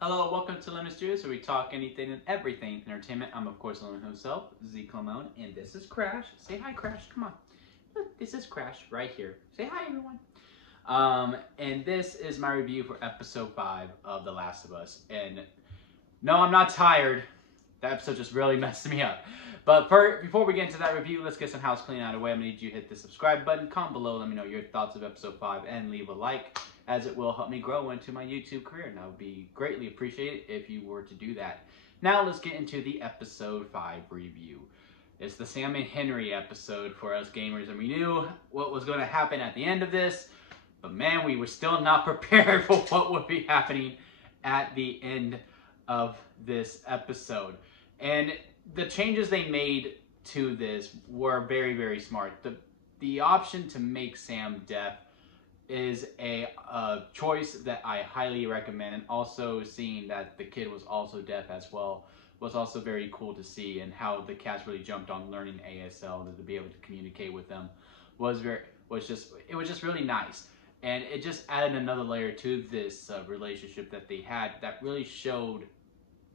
Hello, welcome to Lemon Studios, where we talk anything and everything entertainment. I'm, of course, Lemon himself, Z Clemone, and this is Crash. Say hi, Crash. Come on. Look, this is Crash right here. Say hi, everyone. And this is my review for episode 5 of The Last of Us. And no, I'm not tired. That episode just really messed me up. But before we get into that review, let's get some house cleaning out of the way. I'm going to need you to hit the subscribe button, comment below, let me know your thoughts of episode 5, and leave a like, as it will help me grow into my YouTube career. And I would be greatly appreciated if you were to do that. Now let's get into the episode 5 review. It's the Sam and Henry episode for us gamers, and we knew what was going to happen at the end of this, but man, we were still not prepared for what would be happening at the end of this episode. And the changes they made to this were very, very smart. The option to make Sam deaf is a choice that I highly recommend, and also seeing that the kid was also deaf as well was also very cool to see, and how the cast really jumped on learning ASL to be able to communicate with them was just really nice. And it just added another layer to this relationship that they had that really showed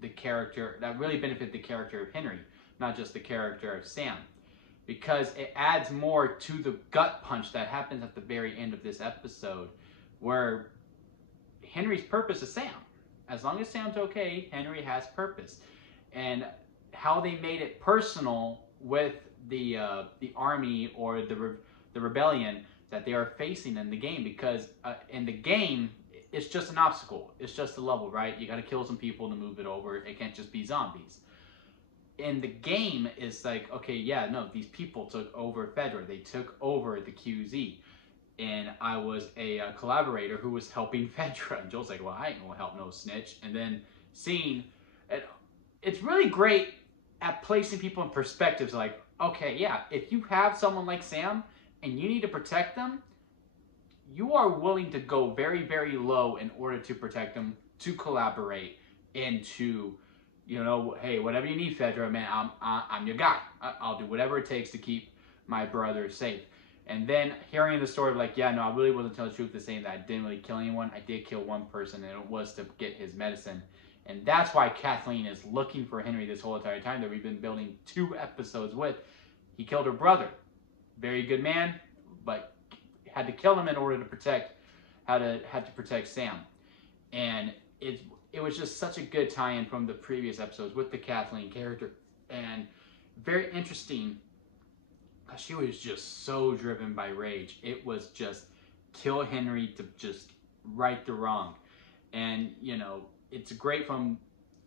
the character, that really benefited the character of Henry, not just the character of Sam, because it adds more to the gut punch that happens at the very end of this episode, where Henry's purpose is Sam. As long as Sam's okay, Henry has purpose. And how they made it personal with the army or the rebellion that they are facing in the game, because in the game it's just an obstacle, it's just a level, right? You got to kill some people to move it over. It can't just be zombies. In the game, it's like, okay, yeah, no, these people took over Fedra, they took over the QZ, and I was a collaborator who was helping Fedra, and Joel's like, well, I ain't gonna help no snitch. And then seeing it's really great at placing people in perspectives, like, okay, yeah, if you have someone like Sam and you need to protect them, you are willing to go very, very low in order to protect them, to collaborate, and to, you know, hey, whatever you need, Fedra, man, I'm your guy. I'll do whatever it takes to keep my brother safe. And then hearing the story of, like, yeah, no, I really wasn't telling the truth to saying that I didn't really kill anyone. I did kill one person, and it was to get his medicine. And that's why Kathleen is looking for Henry this whole entire time that we've been building 2 episodes with. He killed her brother. Very good man, but had to kill him in order to protect, had to protect Sam. And it was just such a good tie-in from the previous episodes with the Kathleen character, and very interesting. She was just so driven by rage. It was just kill Henry to just right the wrong. And, you know, it's great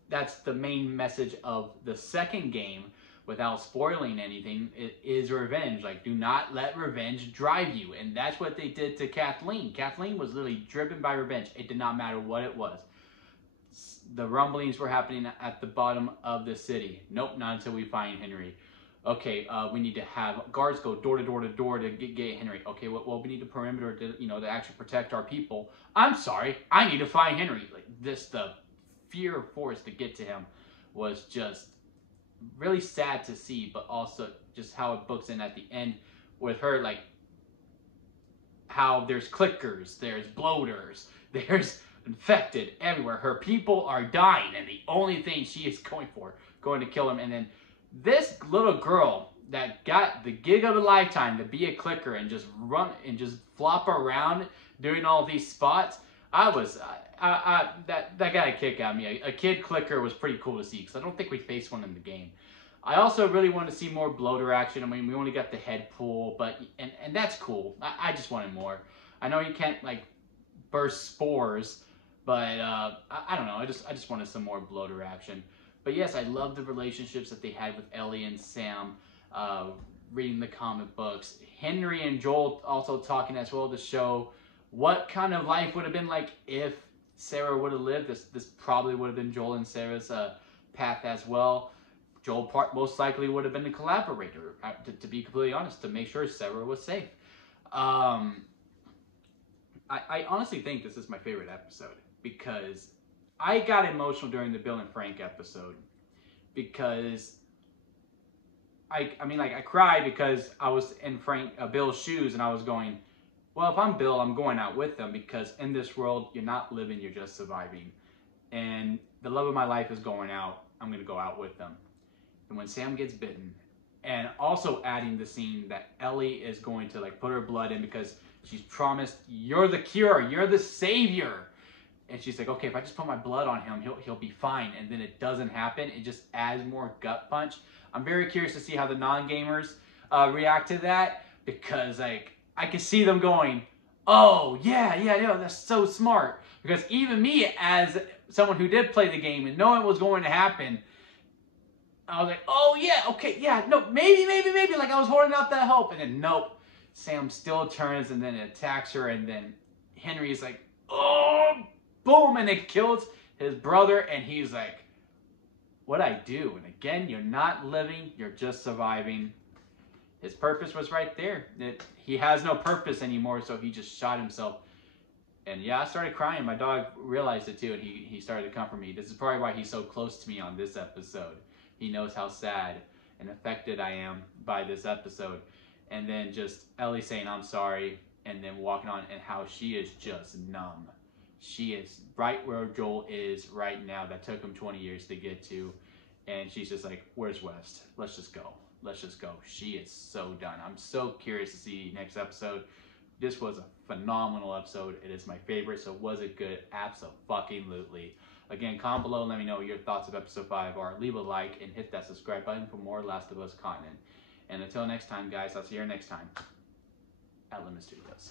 that's the main message of the second game, without spoiling anything. It is revenge. Like, do not let revenge drive you. And that's what they did to Kathleen. Kathleen was literally driven by revenge. It did not matter what it was. The rumblings were happening at the bottom of the city. Nope, not until we find Henry. Okay, we need to have guards go door to door to door to get Henry. Okay, well, we need a perimeter to, you know, to actually protect our people. I'm sorry, I need to find Henry. Like, the fear force to get to him was just really sad to see, but also just how it books in at the end with her, like, how there's clickers, there's bloaters, there's infected everywhere. Her people are dying, and the only thing she is going to kill him. And then this little girl that got the gig of a lifetime to be a clicker and just run and just flop around doing all these spots, that got a kick out of me. A kid clicker was pretty cool to see, because I don't think we faced one in the game. I also really want to see more bloater action. I mean, we only got the head pull, but and that's cool. I just wanted more. I know you can't, like, burst spores, but I don't know. I just wanted some more bloater action. But yes, I love the relationships that they had with Ellie and Sam, reading the comic books. Henry and Joel also talking as well to show what kind of life would have been like if Sarah would have lived. This probably would have been Joel and Sarah's path as well. Joel most likely would have been a collaborator, to be completely honest, to make sure Sarah was safe. I honestly think this is my favorite episode, because I got emotional during the Bill and Frank episode, because I cried because I was in Bill's shoes, and I was going, well, if I'm Bill, I'm going out with them, because in this world, you're not living, you're just surviving. and the love of my life is going out. I'm going to go out with them. And when Sam gets bitten, and also adding the scene that Ellie is going to like put her blood in because she's promised, you're the cure, you're the savior. And she's like, okay, if I just put my blood on him, he'll be fine. And then it doesn't happen. It just adds more gut punch. I'm very curious to see how the non-gamers react to that, because like I can see them going, oh yeah, that's so smart. Because even me, as someone who did play the game and knowing what was going to happen, I was like, oh yeah, okay, yeah, no, maybe. Like I was holding out that hope, and then nope. Sam still turns and then attacks her, and then Henry's like, oh, boom, and it kills his brother, and he's like, what'd I do? And again, you're not living, you're just surviving. His purpose was right there. He has no purpose anymore, so he just shot himself. And yeah, I started crying. My dog realized it too, and he started to comfort me. This is probably why he's so close to me on this episode. He knows how sad and affected I am by this episode. And then just Ellie saying, I'm sorry, and then walking on, and how she is just numb. She is right where Joel is right now. That took him 20 years to get to. And she's just like, where's West? Let's just go. Let's just go. She is so done. I'm so curious to see next episode. This was a phenomenal episode. It is my favorite. So was it good? Abso-fucking-lutely. Again, comment below and let me know what your thoughts of episode 5 are. Leave a like and hit that subscribe button for more Last of Us content. And until next time, guys, I'll see you next time at Lemon Studios.